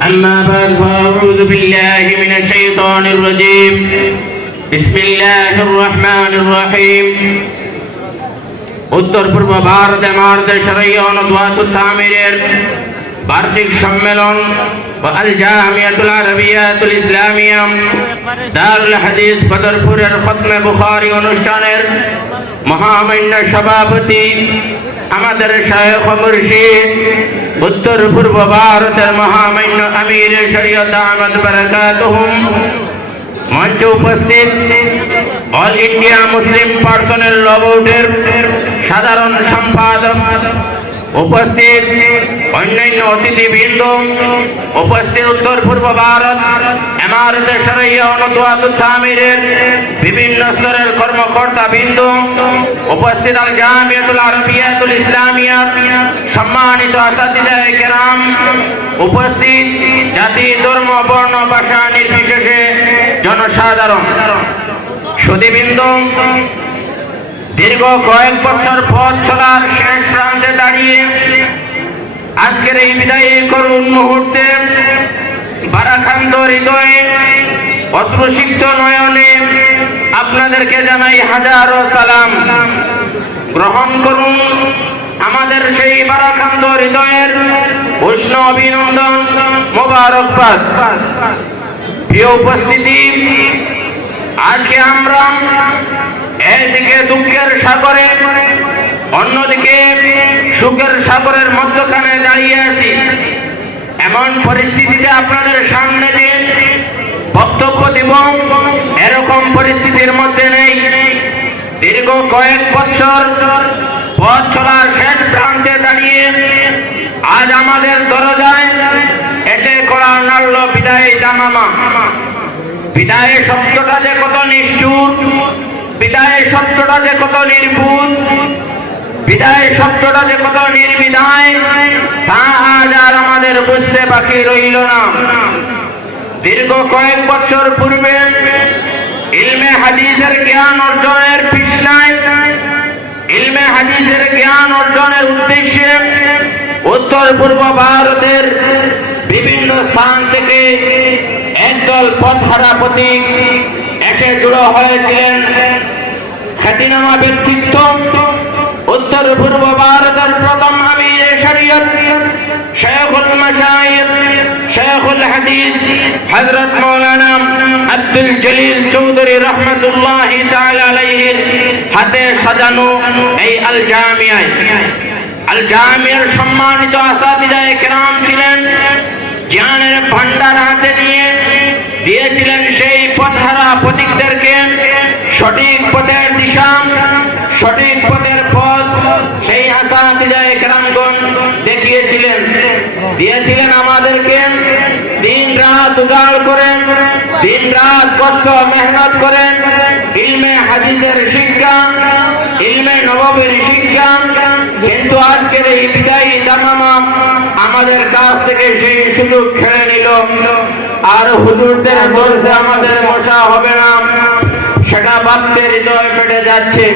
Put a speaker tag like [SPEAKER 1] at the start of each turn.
[SPEAKER 1] أما بعد فأعوذ بالله من الشيطان الرجيم بسم الله الرحمن الرحيم উত্তর পূর্ব ভারত ভারতের শরীয় অনুদ্বাত তামিরের বার্ষিক সম্মেলন ও আল জামিয়াতুল আরবিয়াতুল ইসলামিয়া দারুল হাদিস বদরপুরের খতমে বুখারী অনুষ্ঠানের মহামান্য সভাপতি আমাদের শায়খ মুর্শিদ, উত্তর পূর্ব ভারতের মহামান্য আমির শরীয়ত আহমদ বারাকাতুহুম। মঞ্চে উপস্থিত অল ইন্ডিয়া মুসলিম পার্সনের লবউটের সাধারণ সম্পাদক উপস্থিত অন্যান্য অতিথিবৃন্দ, উপস্থিত উত্তর পূর্ব ভারত, এমারত সরাইয়া অনুদামিরের বিভিন্ন স্তরের কর্মকর্তা বিন্দু, উপস্থিত আল জামিয়াতুল আরবিয়াতুল ইসলামিয়া, সম্মানিত আসাদিদায়ে কেরাম, উপস্থিত জাতি, ধর্ম, বর্ণ, ভাষা নির্বিশেষে জনসাধারণ। সুদীবৃন্দ দীর্ঘ কয়েক বছর পথ চলার শেষ প্রান্তে দাঁড়িয়ে আজকের এই বিদায়ী করুণ মুহূর্তে বারাকান্ত হৃদয়ে অশ্রুসিক্ত নয়নে আপনাদেরকে জানাই হাজারো সালাম। গ্রহণ করুন আমাদের সেই বারাকান্ত হৃদয়ের উষ্ণ অভিনন্দন মোবারকবাদ। প্রিয় উপস্থিতি আজকে আমরা একদিকে দুঃখের সাগরে, অন্যদিকে সুখের সাগরের মধ্যখানে দাঁড়িয়ে আছি। এমন পরিস্থিতিতে আপনাদের সামনে যে বক্তব্য দেব, এরকম পরিস্থিতির মধ্যে নেই। দীর্ঘ কয়েক বছর পথ চলার শেষ প্রান্তে দাঁড়িয়ে আজ আমাদের দরজায় এসে করা নাড়ল বিদায় জামামা বিদায় শব্দটা যে কত নিষ্ঠুর, বিদায় শব্দটা যে কত নির্ভুল, বিদায় শব্দটা যে কত নির্বিদায় তা আজ আর আমাদের বুঝতে বাকি রইল না। দীর্ঘ কয়েক বছর পূর্বে ইলমে হাদিসের জ্ঞান অর্জনের কৃষ্ণায় ইলমে হাদিসের জ্ঞান অর্জনের উদ্দেশ্যে উত্তর পূর্ব ভারতের বিভিন্ন স্থান থেকে একদল পথহারা প্রতীক এসে জুড়ো হয়েছিলেন খ্যাতিনামা ব্যক্তিত্ব, উত্তর পূর্ব ভারতের প্রথম আমির শেখুল শেখুল হাদিস, হযরত মাওলানা আব্দুল জলিল চৌধুরী রহমাতুল্লাহি হাতে সাজানো এই আল জামিয়ায় আল জামিয়ার সম্মানিত আসাদিদায়ে কেরাম ছিলেন, জ্ঞানের ভান্ডার হাতে নিয়ে দিয়েছিলেন সেই পথহারা প্রতীকদেরকে সঠিক পথের দিশা, সঠিক পথের পথ সেই আশা বিজয় গ্রামগণ দেখিয়েছিলেন। দিয়েছিলেন আমাদেরকে দিন রাত উজাড় করেন, দিন রাত কষ্ট মেহনত করেন। ইলমে হাদিসের শিক্ষা, ইলমে নববীর শিক্ষা কিন্তু আজকের এই বিদায়ী জামামা আমাদের কাছ থেকে সেই সুযোগ খেয়ে নিল। আর হুজুরদের বলতে আমাদের মশা হবে না, সেটা ভাবতে হৃদয় ফেটে যাচ্ছে।